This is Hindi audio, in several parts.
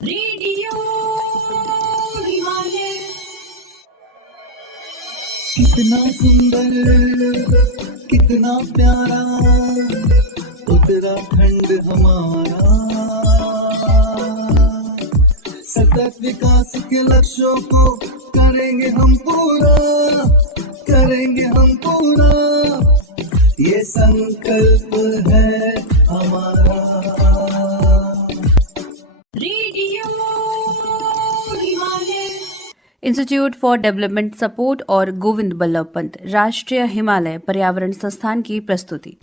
रेडियो हिमालय। कितना सुंदर कितना प्यारा उत्तराखंड हमारा, सतत विकास के लक्ष्यों को करेंगे हम पूरा, ये संकल्प है हमारा। Radio Himalaya. Institute for development support और गोविंद बल्लभ पंत राष्ट्रीय हिमालय पर्यावरण संस्थान की प्रस्तुति।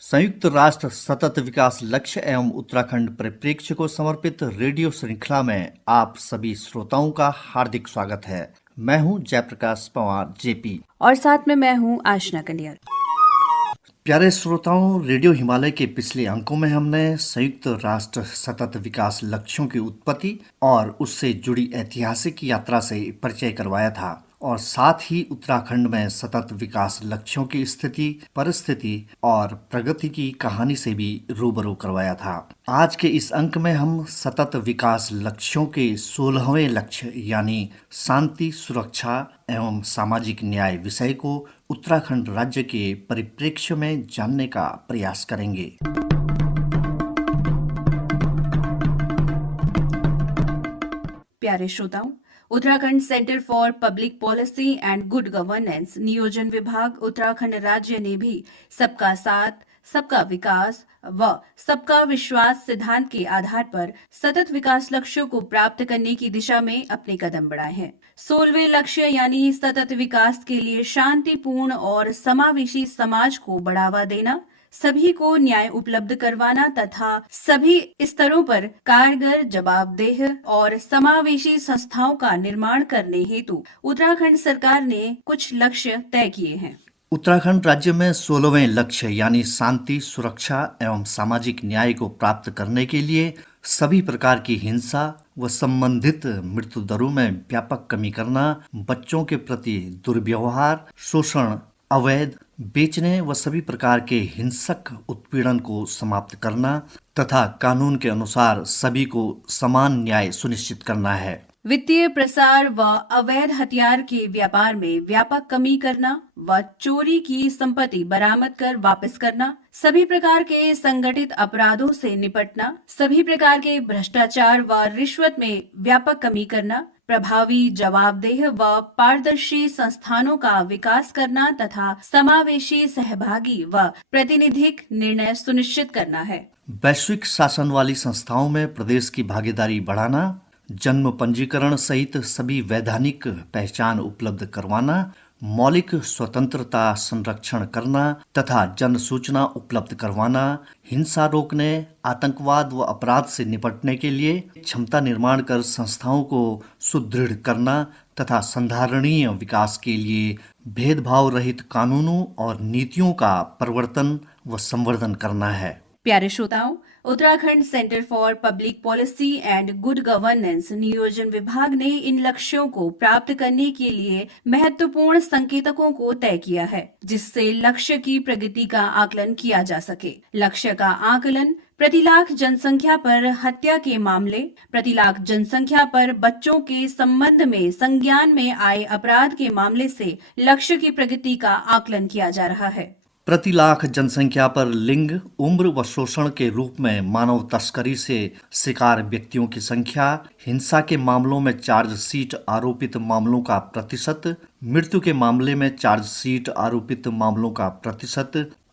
संयुक्त राष्ट्र सतत विकास लक्ष्य एवं उत्तराखंड परिप्रेक्ष्य को समर्पित रेडियो श्रृंखला में आप सभी श्रोताओं का हार्दिक स्वागत है। मैं हूं जयप्रकाश पंवार जेपी और साथ में मैं हूं आशना कलियर। प्यारे श्रोताओं, रेडियो हिमालय के पिछले अंकों में हमने संयुक्त राष्ट्र सतत विकास लक्ष्यों की उत्पत्ति और उससे जुड़ी ऐतिहासिक यात्रा से परिचय करवाया था और साथ ही उत्तराखंड में सतत विकास लक्ष्यों की स्थिति, परिस्थिति और प्रगति की कहानी से भी रूबरू करवाया था। आज के इस अंक में हम सतत विकास लक्ष्यों के 16वें लक्ष्य यानी शांति, सुरक्षा एवं सामाजिक न्याय विषय को उत्तराखंड राज्य के परिप्रेक्ष्य में जानने का प्रयास करेंगे। प्यारे श्रोताओं, Uttarakhand centre for public policy and good governance नियोजन विभाग उत्तराखंड राज्य ने भी सबका साथ, सबका विकास व सबका विश्वास सिद्धांत के आधार पर सतत विकास लक्ष्यों को प्राप्त करने की दिशा में अपने कदम बढ़ाए हैं। 16वें लक्ष्य यानी सतत विकास के लिए शांतिपूर्ण और समावेशी समाज को बढ़ावा देना, सभी को न्याय उपलब्ध करवाना तथा सभी स्तरों पर कारगर, जवाबदेह और समावेशी संस्थाओं का निर्माण करने हेतु उत्तराखंड सरकार ने कुछ लक्ष्य तय किए हैं। उत्तराखंड राज्य में 16वें लक्ष्य यानी शांति, सुरक्षा एवं सामाजिक न्याय को प्राप्त करने के लिए सभी प्रकार की हिंसा व संबंधित मृत्यु दरों में व्यापक कमी करना, बच्चों के प्रति दुर्व्यवहार, शोषण, अवैध बेचने व सभी प्रकार के हिंसक उत्पीड़न को समाप्त करना तथा कानून के अनुसार सभी को समान न्याय सुनिश्चित करना है। वित्तीय प्रसार व अवैध हथियार के व्यापार में व्यापक कमी करना व चोरी की संपत्ति बरामद कर वापस करना, सभी प्रकार के संगठित अपराधों से निपटना, सभी प्रकार के भ्रष्टाचार व रिश्वत में व्यापक कमी करना, प्रभावी, जवाबदेह व पारदर्शी संस्थानों का विकास करना तथा समावेशी, सहभागी व प्रतिनिधिक निर्णय सुनिश्चित करना है। वैश्विक शासन वाली संस्थाओं में प्रदेश की भागीदारी बढ़ाना, जन्म पंजीकरण सहित सभी वैधानिक पहचान उपलब्ध करवाना, मौलिक स्वतंत्रता संरक्षण करना तथा जन सूचना उपलब्ध करवाना, हिंसा रोकने, आतंकवाद व अपराध से निपटने के लिए क्षमता निर्माण कर संस्थाओं को सुदृढ़ करना तथा संधारणीय विकास के लिए भेदभाव रहित कानूनों और नीतियों का प्रवर्तन व संवर्धन करना है। प्यारे श्रोताओं, Uttarakhand centre for public policy and good governance नियोजन विभाग ने इन लक्ष्यों को प्राप्त करने के लिए महत्वपूर्ण संकेतकों को तय किया है, जिससे लक्ष्य की प्रगति का आकलन किया जा सके। लक्ष्य का आकलन प्रति लाख जनसंख्या पर हत्या के मामले, प्रति लाख जनसंख्या पर बच्चों के संबंध में संज्ञान में आए अपराध के मामले से लक्ष्य की प्रगति का आकलन किया जा रहा है। प्रति लाख जनसंख्या पर लिंग, उम्र व शोषण के रूप में मानव तस्करी से शिकार व्यक्तियों की संख्या, हिंसा के मामलों में चार्जशीट आरोपित मामलों का प्रतिशत, मृत्यु के मामले में चार्जशीट आरोपित मामलों का प्रतिशत,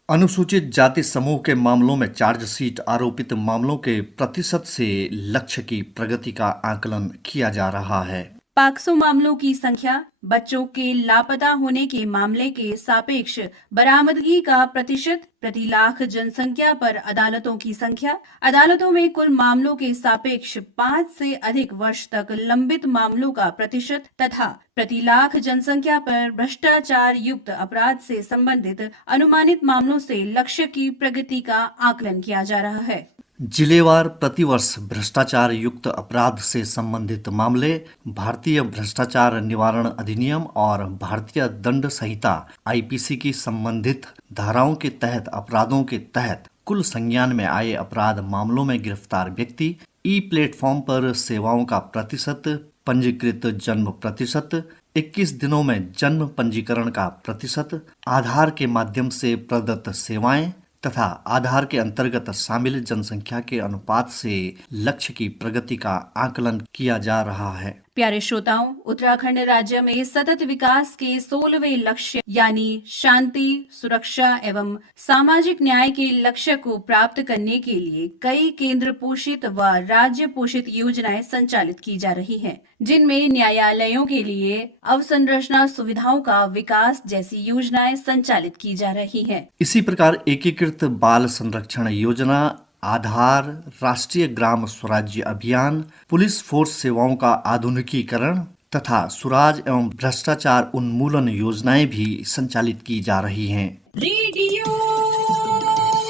अनुसूचित जाति समूह के मामलों में चार्जशीट आरोपित मामलों के प्रतिशत से लक्ष्य की प्रगति का आकलन किया जा रहा है। पाक्सो मामलों की संख्या, बच्चों के लापता होने के मामले के सापेक्ष बरामदगी का प्रतिशत, प्रति लाख जनसंख्या पर अदालतों की संख्या, अदालतों में कुल मामलों के सापेक्ष 5 से अधिक वर्ष तक लंबित मामलों का प्रतिशत तथा प्रति लाख जनसंख्या पर भ्रष्टाचार युक्त अपराध से संबंधित अनुमानित मामलों से लक्ष्य की प्रगति का आकलन किया जा रहा है। जिलेवार प्रतिवर्ष भ्रष्टाचार युक्त अपराध से संबंधित मामले भारतीय भ्रष्टाचार निवारण अधिनियम और भारतीय दंड संहिता आईपीसी की संबंधित धाराओं के तहत अपराधों के तहत कुल संज्ञान में आए अपराध मामलों में गिरफ्तार व्यक्ति ई प्लेटफॉर्म पर सेवाओं का प्रतिशत, पंजीकृत जन्म प्रतिशत, 21 दिनों में जन्म पंजीकरण का प्रतिशत, आधार के माध्यम से प्रदत्त सेवाएं तथा आधार के अंतर्गत शामिल जनसंख्या के अनुपात से लक्ष्य की प्रगति का आकलन किया जा रहा है। प्यारे श्रोताओं, उत्तराखंड राज्य में सतत विकास के 16वें लक्ष्य यानी शांति, सुरक्षा एवं सामाजिक न्याय के लक्ष्य को प्राप्त करने के लिए कई केंद्र पोषित व राज्य पोषित योजनाएं संचालित की जा रही हैं, जिनमें न्यायालयों के लिए अवसंरचना सुविधाओं का विकास जैसी योजनाएं संचालित की जा रही हैं। इसी प्रकार एकीकृत बाल संरक्षण योजना, आधार, राष्ट्रीय ग्राम स्वराज्य अभियान, पुलिस फोर्स सेवाओं का आधुनिकीकरण तथा सुराज एवं भ्रष्टाचार उन्मूलन योजनाएं भी संचालित की जा रही हैं। रेडियो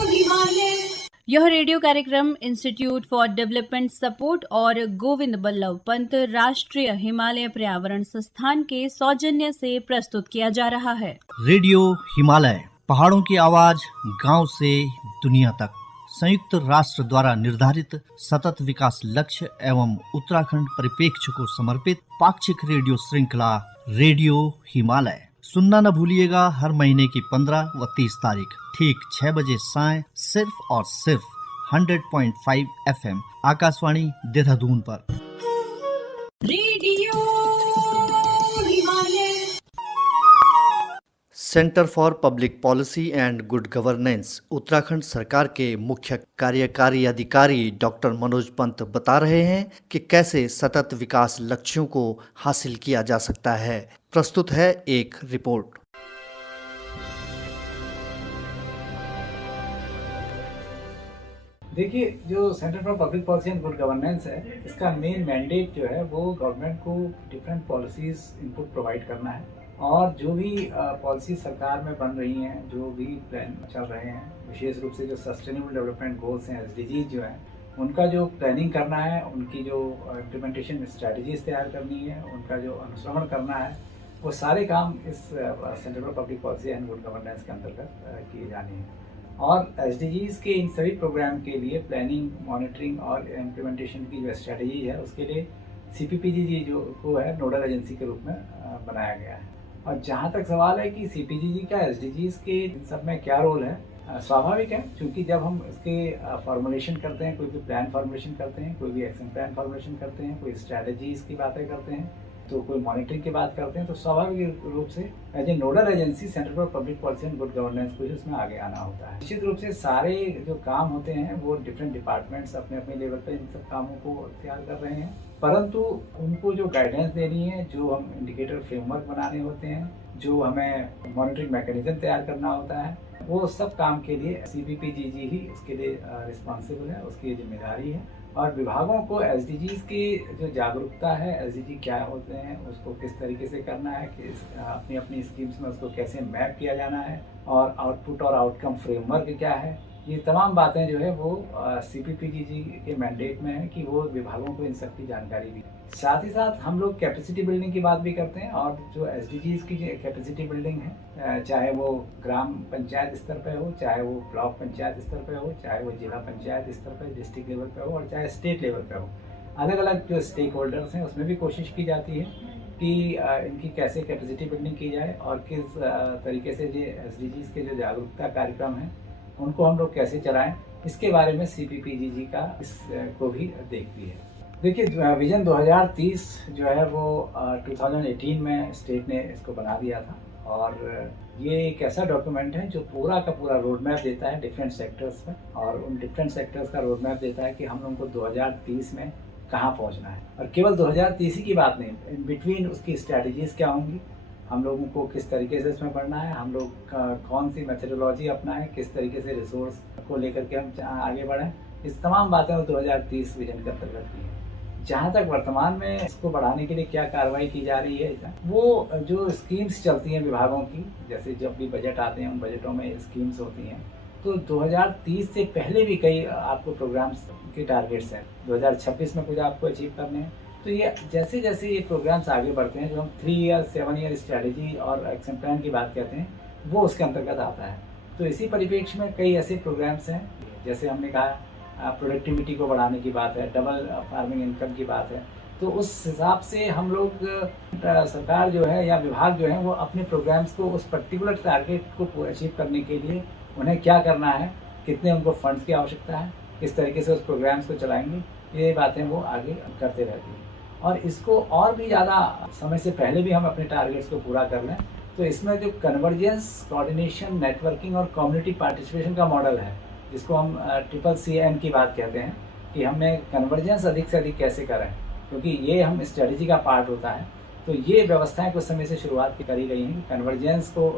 हिमालय। यह रेडियो कार्यक्रम इंस्टीट्यूट फॉर डेवलपमेंट सपोर्ट और गोविंद बल्लभ पंत राष्ट्रीय हिमालय पर्यावरण संस्थान के सौजन्य से प्रस्तुत किया जा रहा है। रेडियो हिमालय, पहाड़ों की आवाज गांव से दुनिया तक। संयुक्त राष्ट्र द्वारा निर्धारित सतत विकास लक्ष्य एवं उत्तराखंड परिप्रेक्ष्य को समर्पित पाक्षिक रेडियो श्रृंखला रेडियो हिमालय सुनना न भूलिएगा। हर महीने की 15 व 30 तारीख ठीक 6 बजे साय सिर्फ और सिर्फ 100.5 FM आकाशवाणी देहरादून पर। Radio Himalaya. Centre for public policy and good governance Uttarakhand सरकार के मुख्य कार्यकारी अधिकारी डॉक्टर मनोज पंत बता रहे हैं कि कैसे सतत विकास लक्ष्यों को हासिल किया जा सकता है। प्रस्तुत है एक रिपोर्ट। देखिए, जो centre for public policy and good governance है, इसका मेन मैंडेट जो है वो गवर्नमेंट को डिफरेंट पॉलिसीज इनपुट प्रोवाइड करना है और जो भी पॉलिसी सरकार में बन रही हैं, जो भी प्लान चल रहे हैं, विशेष रूप से जो सस्टेनेबल डेवलपमेंट गोल्स हैं, SDGs जो हैं, उनका जो प्लानिंग करना है, उनकी जो इम्प्लीमेंटेशन स्ट्रैटेजीज तैयार करनी है, उनका जो अनुश्रवण करना है, वो सारे काम इस centre for public policy and good governance के अंतर्गत किए जाने हैं। और SDGs के इन सभी प्रोग्राम के लिए प्लानिंग, मॉनिटरिंग और इम्प्लीमेंटेशन की जो स्ट्रैटेजी है, उसके लिए CPPGG जो को है नोडल एजेंसी के रूप में बनाया गया है। और जहाँ तक सवाल है कि CPPGG का SDGs के इन सब में क्या रोल है, स्वाभाविक है, क्योंकि जब हम इसके फॉर्मुलेशन करते हैं, कोई भी प्लान फॉर्मुलेशन करते हैं, कोई भी एक्शन प्लान फॉर्मुलेशन करते हैं, कोई स्ट्रैटेजीज की बातें करते हैं, तो कोई मॉनिटरिंग की बात करते हैं, तो स्वाभाविक रूप से as a nodal agency centre for public policy and good governance को उसमें आगे आना होता है। निश्चित रूप से सारे जो काम होते हैं वो डिफरेंट डिपार्टमेंट्स अपने अपने लेवल पर इन सब कामों को तैयार कर रहे हैं, परंतु उनको जो गाइडेंस देनी है, जो हम इंडिकेटर फ्रेमवर्क बनाने होते हैं, जो हमें मॉनिटरिंग मैकेनिज्म तैयार करना होता है, वो सब काम के लिए CPPGG ही इसके लिए रिस्पॉन्सिबल है, उसकी जिम्मेदारी है। और विभागों को SDGs की जो जागरूकता है, SDG क्या होते हैं, उसको किस तरीके से करना है, कि अपनी अपनी स्कीम्स में उसको कैसे मैप किया जाना है, और आउटपुट और आउटकम फ्रेमवर्क क्या है, ये तमाम बातें जो है वो CPPGG के मैंडेट में है कि वो विभागों को इन सब की जानकारी भी। साथ ही साथ हम लोग कैपेसिटी बिल्डिंग की बात भी करते हैं, और जो SDGs की कैपेसिटी बिल्डिंग है, चाहे वो ग्राम पंचायत स्तर पे हो, चाहे वो ब्लॉक पंचायत स्तर पे हो, चाहे वो जिला पंचायत स्तर पे, डिस्ट्रिक्ट लेवल पे हो, और चाहे स्टेट लेवल पे हो, अलग अलग जो स्टेक होल्डर्स हैं उसमें भी कोशिश की जाती है कि इनकी कैसे कैपेसिटी बिल्डिंग की जाए, और किस तरीके से जो SDGs के जो जागरूकता कार्यक्रम हैं उनको हम लोग कैसे चलाएं, इसके बारे में CPPGG का इसको भी देखती है। देखिए, विजन 2030 जो है वो 2018 में स्टेट ने इसको बना दिया था, और ये एक ऐसा डॉक्यूमेंट है जो पूरा का पूरा रोड मैप देता है डिफरेंट सेक्टर्स में, और उन डिफरेंट सेक्टर्स का रोड मैप देता है कि हम लोगों को 2030 में कहाँ पहुँचना है। और केवल 2030 की बात नहीं, इन बिटवीन उसकी स्ट्रैटेजीज क्या होंगी, हम लोगों को किस तरीके से इसमें बढ़ना है, हम लोग कौन सी मेथडोलॉजी अपनाएं, किस तरीके से रिसोर्स को लेकर के हम आगे बढ़ें, इस तमाम बातें 2030 विजन के अंतर्गत की है। जहाँ तक वर्तमान में इसको बढ़ाने के लिए क्या कार्रवाई की जा रही है, वो जो स्कीम्स चलती हैं विभागों की, जैसे जब भी बजट आते हैं उन बजटों में स्कीम्स होती हैं, तो 2030 से पहले भी कई आपको प्रोग्राम्स के टारगेट्स हैं, 2026 में कुछ आपको अचीव करने हैं। तो ये जैसे जैसे ये प्रोग्राम्स आगे बढ़ते हैं, जो हम 3 ईयर 7 ईयर स्ट्रैटेजी और एक्शन प्लान की बात कहते हैं, वो उसके अंतर्गत आता है। तो इसी परिप्रेक्ष्य में कई ऐसे प्रोग्राम्स हैं, जैसे हमने कहा प्रोडक्टिविटी को बढ़ाने की बात है, डबल फार्मिंग इनकम की बात है। तो उस हिसाब से हम लोग सरकार जो है या विभाग जो है वो अपने प्रोग्राम्स को उस पर्टिकुलर टारगेट को अचीव करने के लिए उन्हें क्या करना है, कितने उनको फंड्स की आवश्यकता है, किस तरीके से उस प्रोग्राम्स को चलाएंगे, ये बातें वो आगे करते रहती हैं। और इसको और भी ज़्यादा समय से पहले भी हम अपने टारगेट्स को पूरा कर लें तो इसमें जो कन्वर्जेंस, कोऑर्डिनेशन, नेटवर्किंग और कम्युनिटी पार्टिसिपेशन का मॉडल है, जिसको हम CCCN की बात कहते हैं कि हमें कन्वर्जेंस अधिक से अधिक कैसे करें, क्योंकि ये हम स्ट्रेटजी का पार्ट होता है। तो ये व्यवस्थाएं कुछ समय से शुरुआत करी गई हैं, कन्वर्जेंस को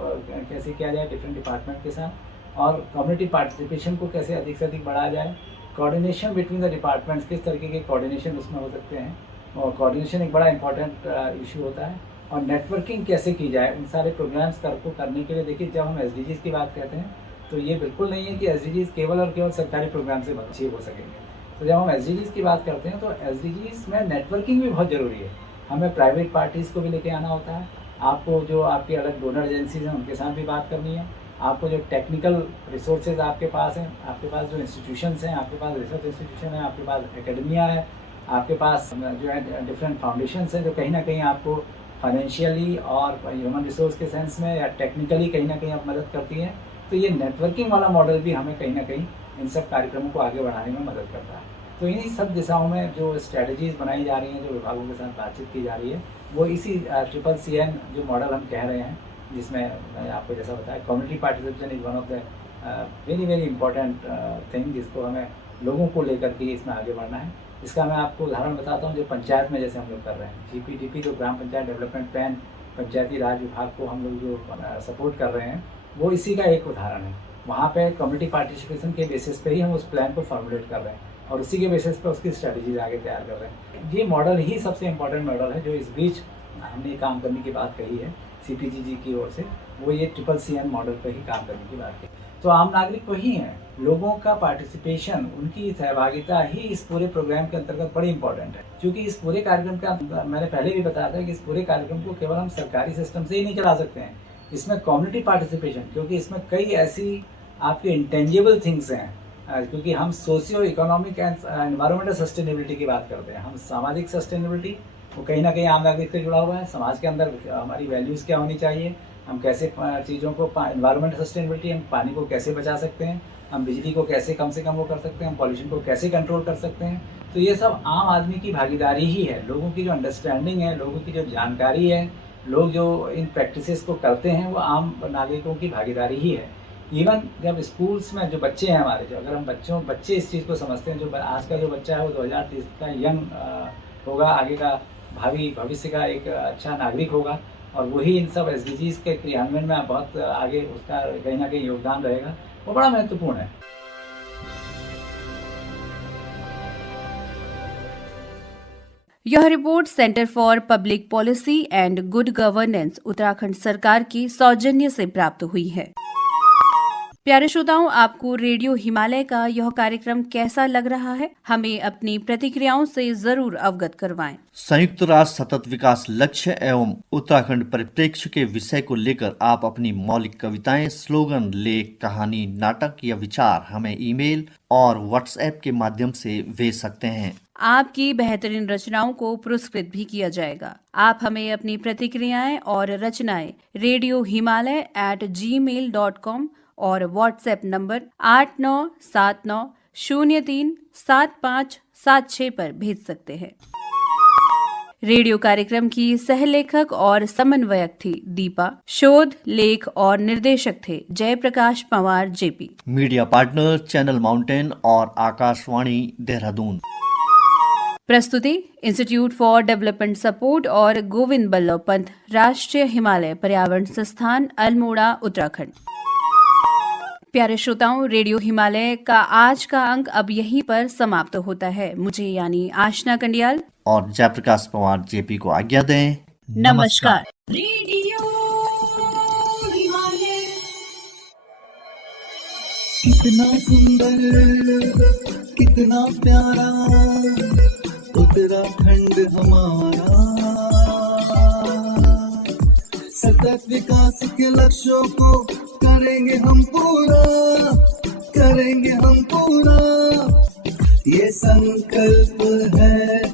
कैसे किया जाए डिफरेंट डिपार्टमेंट के साथ, और कम्युनिटी पार्टिसिपेशन को कैसे अधिक से अधिक बढ़ाया जाए, कोऑर्डिनेशन बिटवीन द डिपार्टमेंट्स, किस तरीके के कोऑर्डिनेशन उसमें हो सकते हैं, और कोऑर्डिनेशन एक बड़ा इंपॉर्टेंट इशू होता है, और नेटवर्किंग कैसे की जाए उन सारे प्रोग्राम्स को करने के लिए। देखिए, जब हम SDGs की बात कहते हैं तो ये बिल्कुल नहीं है कि SDGs केवल और केवल सरकारी प्रोग्राम से अचीव हो सकेंगे। तो जब हम SDGs की बात करते हैं तो SDGs में नेटवर्किंग भी बहुत ज़रूरी है। हमें प्राइवेट पार्टीज़ को भी लेके आना होता है, आपको जो आपकी अलग डोनर एजेंसीज हैं उनके साथ भी बात करनी है, आपको जो टेक्निकल रिसोर्सेज आपके पास हैं, आपके पास जो इंस्टीट्यूशंस हैं, आपके पास रिसर्च इंस्टीट्यूशन है, आपके पास एकेडमिया है, आपके पास जो है डिफरेंट फाउंडेशंस हैं जो कहीं ना कहीं आपको फाइनेंशियली और ह्यूमन रिसोर्स के सेंस में या टेक्निकली कहीं ना कहीं आप मदद करती हैं। तो ये नेटवर्किंग वाला मॉडल भी हमें कहीं ना कहीं इन सब कार्यक्रमों को आगे बढ़ाने में मदद करता है। तो इन्हीं सब दिशाओं में जो स्ट्रैटेजीज़ बनाई जा रही हैं, जो विभागों के साथ बातचीत की जा रही है, वो इसी CCCN जो मॉडल हम कह रहे हैं, जिसमें मैंने आपको जैसा बताया community participation is one of the very very important thing, जिसको हमें लोगों को लेकर के इसमें आगे बढ़ना है। इसका मैं आपको उदाहरण बताता हूँ, जो पंचायत में जैसे हम लोग कर रहे हैं, GPDP जो ग्राम पंचायत डेवलपमेंट प्लान, पंचायती राज विभाग को हम लोग जो सपोर्ट कर रहे हैं, वो इसी का एक उदाहरण है। वहाँ पे कम्युनिटी पार्टिसिपेशन के बेसिस पे ही हम उस प्लान को फॉर्मुलेट कर रहे हैं और उसी के बेसिस पे उसकी स्ट्रेटजीज आगे तैयार कर रहे हैं। ये मॉडल ही सबसे इम्पोर्टेंट मॉडल है जो इस बीच हमने काम करने की बात कही है CPGG की ओर से, वो ये CCCN मॉडल पर ही काम करने की बात कही। तो आम नागरिक वही हैं, लोगों का पार्टिसिपेशन, उनकी सहभागिता ही इस पूरे प्रोग्राम के अंतर्गत बड़ी इंपॉर्टेंट है। क्योंकि इस पूरे कार्यक्रम का मैंने पहले भी बताया था कि इस पूरे कार्यक्रम को केवल हम सरकारी सिस्टम से ही नहीं चला सकते हैं, इसमें कम्युनिटी पार्टिसिपेशन, क्योंकि इसमें कई ऐसी आपके इंटेंजिबल थिंग्स हैं, क्योंकि हम socio economic and environmental sustainability की बात करते हैं, हम सामाजिक सस्टेनेबिलिटी वो कहीं ना कहीं आम नागरिक से जुड़ा हुआ है। समाज के अंदर हमारी वैल्यूज़ क्या होनी चाहिए, हम कैसे चीज़ों को, एनवायरमेंटल सस्टेनेबिलिटी, हम पानी को कैसे बचा सकते हैं, हम बिजली को कैसे कम से कम वो कर सकते हैं, हम पॉल्यूशन को कैसे कंट्रोल कर सकते हैं। तो ये सब आम आदमी की भागीदारी ही है, लोगों की जो अंडरस्टैंडिंग है, लोगों की जो जानकारी है, लोग जो इन प्रैक्टिसेस को करते हैं, वो आम नागरिकों की भागीदारी ही है। इवन जब स्कूल्स में जो बच्चे हैं हमारे, जो अगर हम बच्चे इस चीज़ को समझते हैं, जो आज का जो बच्चा है वो 2030 का यंग होगा, आगे का भावी भविष्य का एक अच्छा नागरिक होगा, और वही इन सब SDGs के क्रियान्वयन में बहुत आगे उसका कहीं ना कहीं योगदान रहेगा, वो बड़ा महत्वपूर्ण है। यह report centre for public policy and good governance Uttarakhand सरकार की सौजन्य से प्राप्त हुई है। प्यारे श्रोताओं, आपको रेडियो हिमालय का यह कार्यक्रम कैसा लग रहा है? हमें अपनी प्रतिक्रियाओं से जरूर अवगत करवाएं। संयुक्त राष्ट्र सतत विकास लक्ष्य एवं उत्तराखंड परिप्रेक्ष्य के विषय को लेकर आप अपनी मौलिक कविताएं, स्लोगन, लेख, कहानी, नाटक या विचार हमें ईमेल और व्हाट्सएप के माध्यम से भेज सकते हैं। आपकी बेहतरीन रचनाओं को पुरस्कृत भी किया जाएगा। आप हमें अपनी प्रतिक्रियाएं और रचनाएं radiohimalay@gmail.com और व्हाट्सएप नंबर 8979037576 पर भेज सकते हैं। रेडियो कार्यक्रम की सहलेखक और समन्वयक थी दीपा। शोध, लेख और निर्देशक थे Jayprakash Panwar JP। Media partner channel mountain और आकाशवाणी देहरादून। प्रस्तुति इंस्टीट्यूट फॉर डेवलपमेंट सपोर्ट और गोविंद बल्लभ पंत राष्ट्रीय हिमालय पर्यावरण संस्थान अल्मोड़ा उत्तराखंड। प्यारे श्रोताओं, रेडियो हिमालय का आज का अंक अब यहीं पर समाप्त होता है। मुझे यानी आशना कंडियाल और जयप्रकाश पंवार JP को आज्ञा दें। नमस्कार। रेडियो हिमालय। कितना सुंदर, कितना प्यारा उत्तराखंड हमारा, सतत विकास के लक्ष्यों को करेंगे हम पूरा, करेंगे हम पूरा। ये संकल्प है